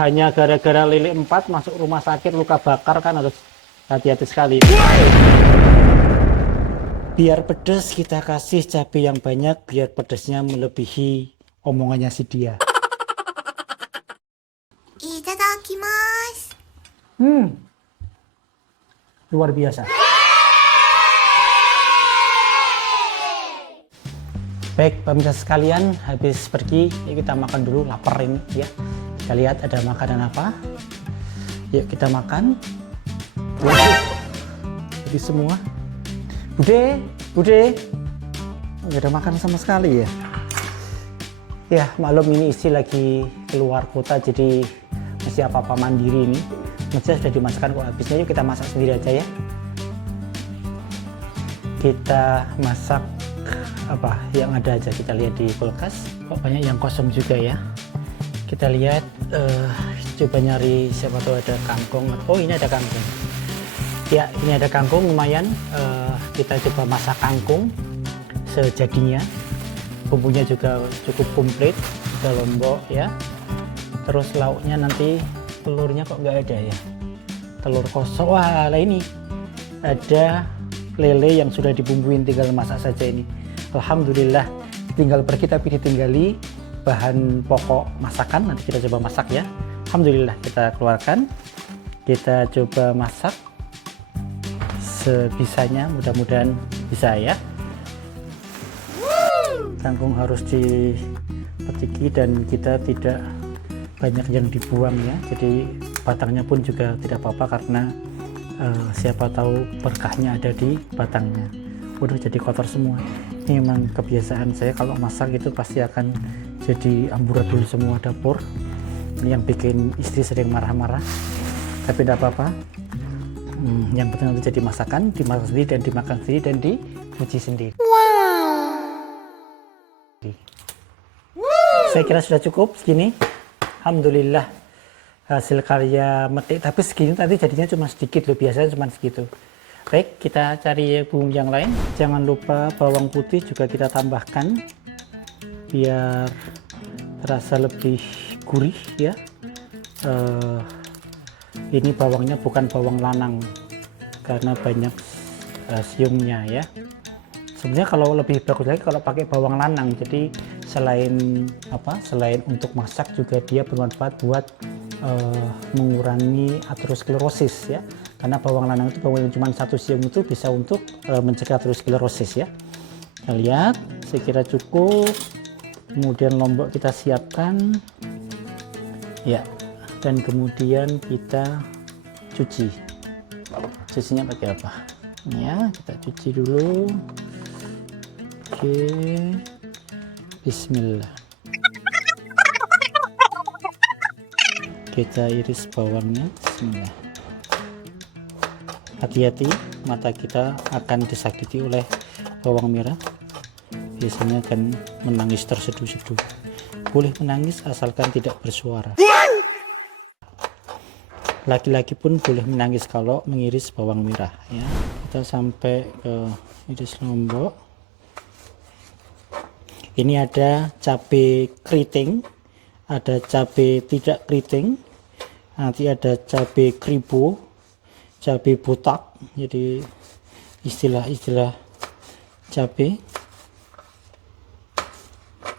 hanya gara-gara lele 4 masuk rumah sakit luka bakar kan harus hati-hati sekali. Biar pedas kita kasih cabai yang banyak biar pedasnya melebihi omongannya si dia. Itadakimasu. Luar biasa. Baik pemirsa sekalian, habis pergi yuk kita makan dulu, lapar ini ya. Kita lihat ada makanan apa. Yuk kita makan. Habis semua. Bude, nggak ada makan sama sekali ya. Ya maklum ini isi lagi keluar kota jadi masih apa-apa mandiri ini. Masih sudah dimasakkan kok habisnya, yuk kita masak sendiri aja ya. Kita masak apa yang ada aja, kita lihat di kulkas kok banyak yang kosong juga ya. Kita lihat coba nyari siapa tahu ada kangkung. Oh ini ada kangkung ya, ini ada kangkung lumayan. Kita coba masak kangkung sejadinya, bumbunya juga cukup komplit, ada lombok ya. Terus lauknya nanti telurnya kok nggak ada ya, telur kosong. Wah lah ini ada lele yang sudah dibumbuin, tinggal masak saja ini. Alhamdulillah tinggal pergi tapi ditinggali bahan pokok masakan, nanti kita coba masak ya. Alhamdulillah kita keluarkan, kita coba masak sebisanya, mudah-mudahan bisa ya. Kangkung harus dipetiki dan kita tidak banyak yang dibuang ya, jadi batangnya pun juga tidak apa-apa karena siapa tahu berkahnya ada di batangnya. Udah jadi kotor semua. Ini memang kebiasaan saya kalau masak itu pasti akan jadi amburadul semua dapur. Ini yang bikin istri sering marah-marah, tapi tidak apa-apa. Yang penting nanti jadi masakan, dimasak sendiri dan dimakan sendiri dan dipuji sendiri. Saya kira sudah cukup segini. Alhamdulillah hasil karya metik, tapi segini tadi jadinya cuma sedikit loh, biasanya cuma segitu. Baik, kita cari bumbu yang lain. Jangan lupa bawang putih juga kita tambahkan biar terasa lebih gurih ya. Ini bawangnya bukan bawang lanang karena banyak siumnya ya. Sebenarnya kalau lebih bagus lagi kalau pakai bawang lanang, jadi selain untuk masak juga dia bermanfaat buat mengurangi aterosklerosis ya, karena bawang lanang itu bawang yang cuma satu siung itu bisa untuk mencegah aterosklerosis ya. Kita lihat, saya kira cukup. Kemudian lombok kita siapkan ya, dan kemudian kita cucinya pakai apa ya, kita cuci dulu. Oke, bismillah. Kita iris bawangnya, bismillah. Hati-hati, mata kita akan disakiti oleh bawang merah, biasanya akan menangis terseduh-seduh. Boleh menangis asalkan tidak bersuara. Laki-laki pun boleh menangis kalau mengiris bawang merah ya. Kita sampai ke iris lombok. Ini ada cabai keriting, ada cabai tidak keriting, nanti ada cabai kribo, cabai botak, jadi istilah-istilah cabai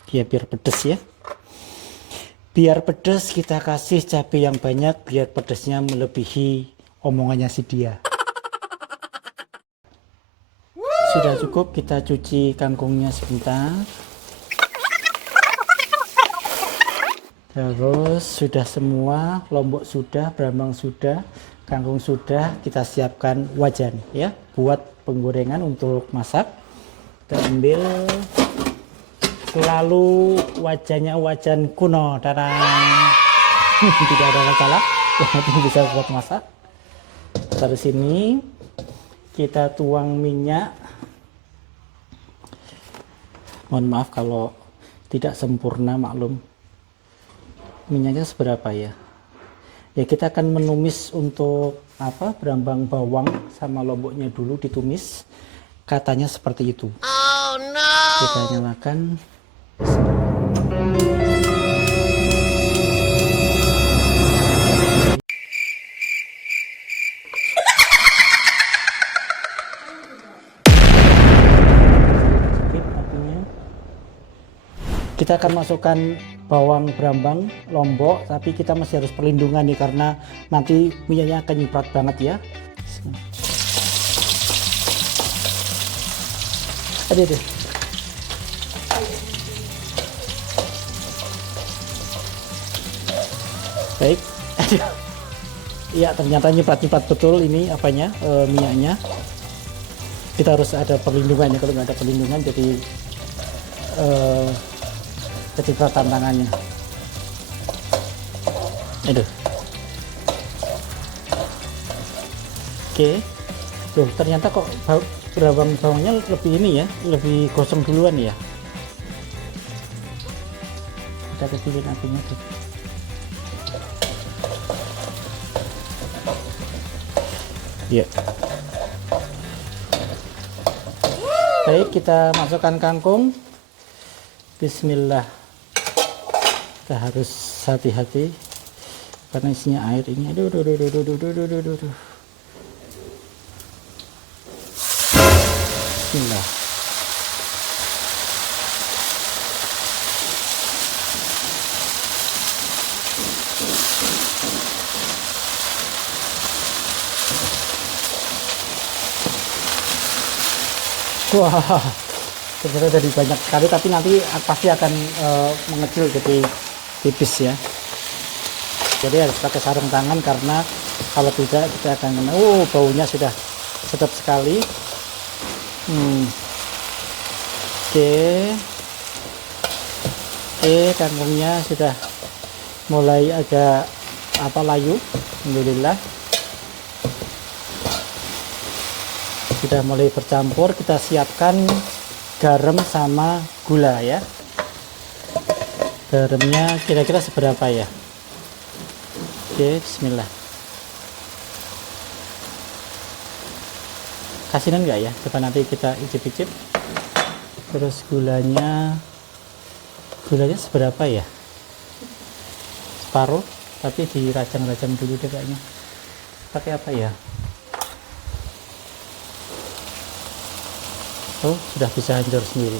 ya, biar pedas ya. Biar pedas kita kasih cabai yang banyak biar pedasnya melebihi omongannya si dia. Sudah cukup, kita cuci kangkungnya sebentar. Terus sudah semua, lombok sudah, brambang sudah, kangkung sudah, kita siapkan wajan ya buat penggorengan untuk masak. Kita ambil selalu wajannya wajan kuno, darang. Tidak ada masalah, yang penting bisa buat masak. Terus sini kita tuang minyak. Mohon maaf kalau tidak sempurna, maklum. Minyaknya seberapa ya? Ya kita akan menumis untuk brambang bawang sama lomboknya dulu ditumis. Katanya seperti itu. Oh no. Kita nyalakan. Kita akan masukkan bawang brambang lombok, tapi kita masih harus perlindungan nih karena nanti minyaknya akan nyiprat banget ya. Aduh. Baik. Iya, ternyata nyiprat-nyiprat betul ini apanya, minyaknya. Kita harus ada perlindungannya, kalau nggak ada perlindungan jadi kecipratan tangannya. Aduh. Oke. Tuh, ternyata kok bawangnya lebih ini ya, lebih gosong duluan ya. Kita kecilin apinya tuh. Ya. Baik, kita masukkan kangkung. Bismillah. Kita harus hati-hati karena isinya air ini. Aduh. Bismillah. Wah, ternyata jadi banyak sekali, tapi nanti pasti akan mengecil jadi tipis ya. Jadi harus pakai sarung tangan karena kalau tidak kita akan kena. Baunya sudah sedap sekali. Oke, kangkungnya sudah mulai agak layu. Alhamdulillah. Sudah mulai bercampur, kita siapkan garam sama gula ya. Garamnya kira-kira seberapa ya? Oke, bismillah. Kasinan enggak ya? Coba nanti kita icip-icip. Terus gulanya seberapa ya? Separuh, tapi dirajang-rajang dulu deh kayaknya. Pakai apa ya? Oh, sudah bisa hancur sendiri.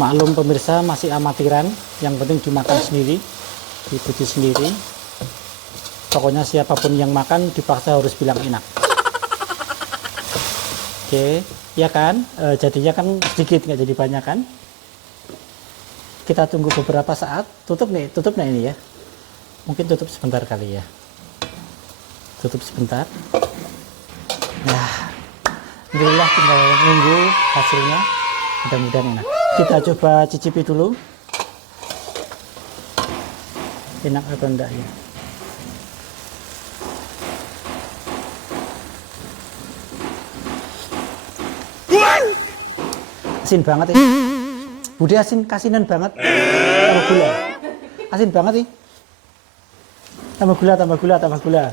Maklum pemirsa, masih amatiran, yang penting dimakan sendiri, dipuji sendiri. Pokoknya siapapun yang makan dipaksa harus bilang enak. Oke, ya kan, jadinya kan sedikit, nggak jadi banyak kan. Kita tunggu beberapa saat, tutup nih ini ya. Mungkin tutup sebentar kali ya. Tutup sebentar. Nah, alhamdulillah tinggal nunggu hasilnya, mudah-mudahan enak. Kita coba cicipi dulu, enak atau enggak ya. Asin banget ya, Budi kasinan banget, tambah gula, asin banget sih. Tambah gula,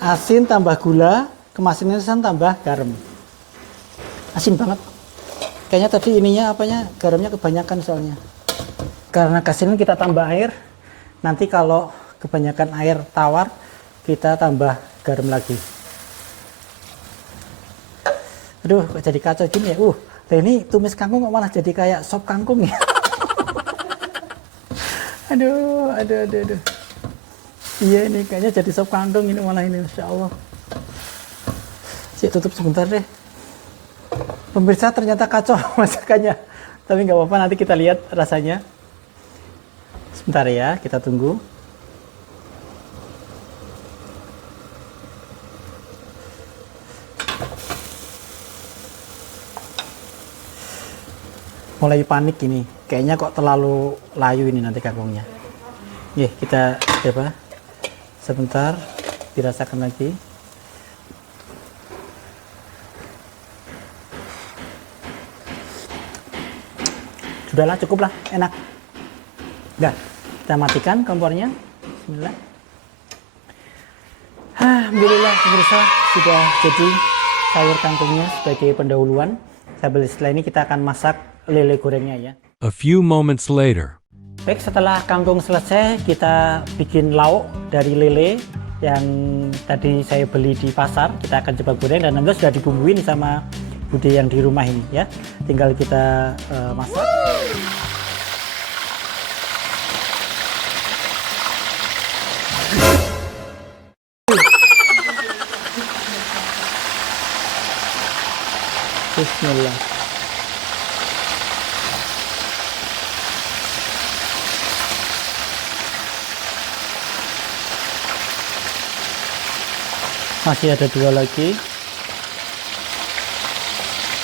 asin tambah gula, kemasinan tambah garam, asin banget. Kayaknya tadi garamnya kebanyakan soalnya. Karena kasinan kita tambah air, nanti kalau kebanyakan air tawar kita tambah garam lagi. Aduh, kok jadi kacau gini ya. Ini tumis kangkung kok malah jadi kayak sop kangkung ya. Aduh. Iya, ini kayaknya jadi sop kangkung ini malah ini, Masya Allah. Tutup sebentar deh. Pemirsa, ternyata kacau masakannya. Tapi nggak apa-apa, nanti kita lihat rasanya. Sebentar ya, kita tunggu. Mulai panik ini, kayaknya kok terlalu layu ini nanti kangkungnya. Kita coba sebentar, dirasakan lagi. Sudahlah, cukuplah, enak. Udah, kita matikan kompornya. Bismillah. Alhamdulillah pemirsa, sudah jadi sayur kangkungnya sebagai pendahuluan. Setelah ini kita akan masak lele gorengnya ya. A few moments later. Baik, setelah kangkung selesai, kita bikin lauk dari lele yang tadi saya beli di pasar. Kita akan coba goreng dan alhamdulillah sudah dibumbuin sama Bude yang di rumah ini ya. Tinggal kita masak. Bismillah. Masih ada 2 lagi.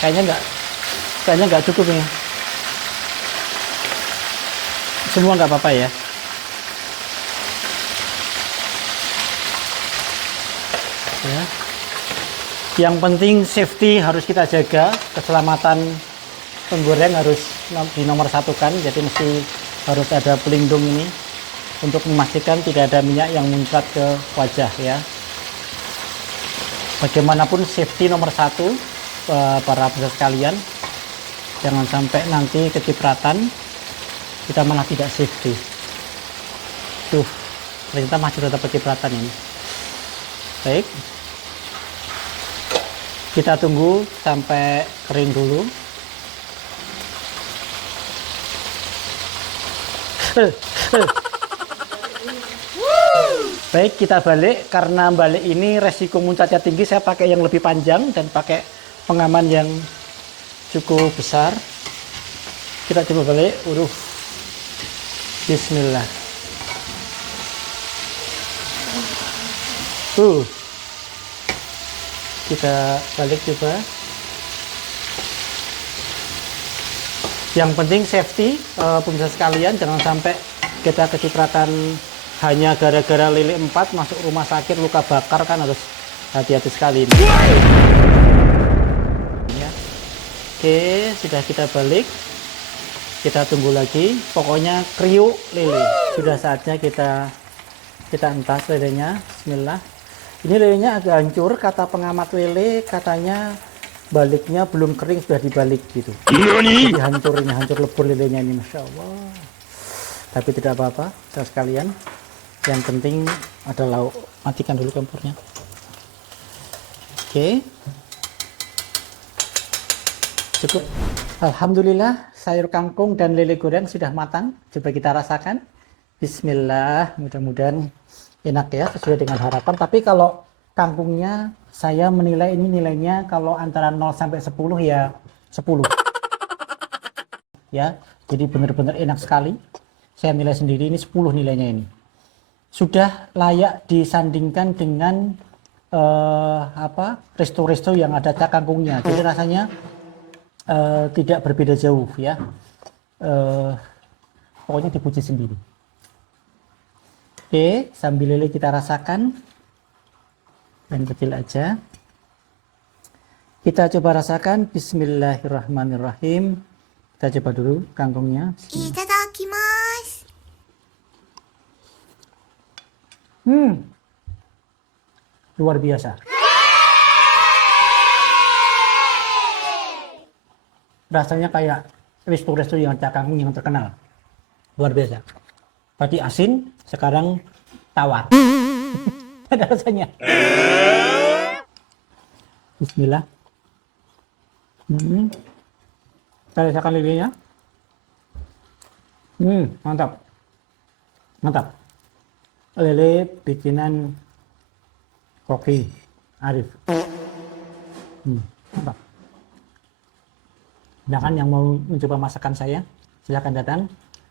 Kayaknya nggak cukup ya. Semua nggak apa-apa ya. Ya. Yang penting safety harus kita jaga, keselamatan penggoreng harus di nomor 1 kan. Jadi mesti harus ada pelindung ini untuk memastikan tidak ada minyak yang muncrat ke wajah ya. Bagaimanapun safety nomor 1 para pemirsa sekalian, jangan sampai nanti kecipratan kita malah tidak safety. Tuh, ternyata masih tetap kecipratan ini. Baik, kita tunggu sampai kering dulu. Baik, kita balik. Karena balik ini resiko muncratnya tinggi, saya pakai yang lebih panjang dan pakai pengaman yang cukup besar. Kita coba balik. Bismillah. Kita balik coba. Yang penting safety, pemirsa sekalian, jangan sampai kita kecipratan hanya gara-gara lele 4 masuk rumah sakit luka bakar, kan harus hati-hati sekali ini. Ya. Oke, sudah kita balik. Kita tunggu lagi. Pokoknya kriuk lele. Sudah saatnya kita entas lelenya. Bismillah. Ini lelenya agak hancur. Kata pengamat lele, katanya baliknya belum kering sudah dibalik gitu. Jadi hancur lebur lelenya ini, masya Allah. Tapi tidak apa-apa, saudara sekalian. Yang penting ada lauk. Matikan dulu kompornya. Oke. Cukup. Alhamdulillah, sayur kangkung dan lele goreng sudah matang. Coba kita rasakan. Bismillah. Mudah-mudahan enak ya, sesuai dengan harapan. Tapi kalau kangkungnya, saya menilai ini nilainya kalau antara 0 sampai 10 ya 10. Ya, jadi benar-benar enak sekali. Saya nilai sendiri ini 10 nilainya ini. Sudah layak disandingkan dengan resto-resto yang ada kangkungnya. Jadi rasanya tidak berbeda jauh ya. Pokoknya dipuji sendiri. Oke, sambil lele kita rasakan. Dan kecil aja. Kita coba rasakan. Bismillahirrahmanirrahim. Kita coba dulu kangkungnya. Itadakimasu. Luar biasa. Rasanya kayak resto-resto yang ada kangkung yang terkenal. Luar biasa. Tadi asin, sekarang tawar. Ada rasanya. Bismillah. Kita rasakan lelenya. Mantap. Mantap. Lele bikinan Koki Arif. Mantap. Silakan yang mau mencoba masakan saya, silakan datang.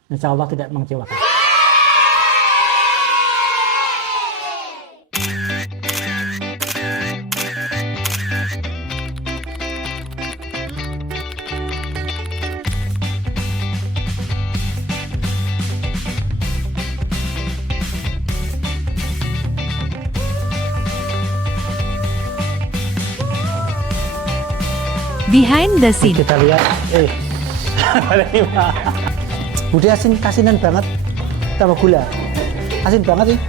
Insya Allah tidak mengecewakan. Behind the scene. Kita lihat, Bude asin, kasinan banget, tambah gula, asin banget sih.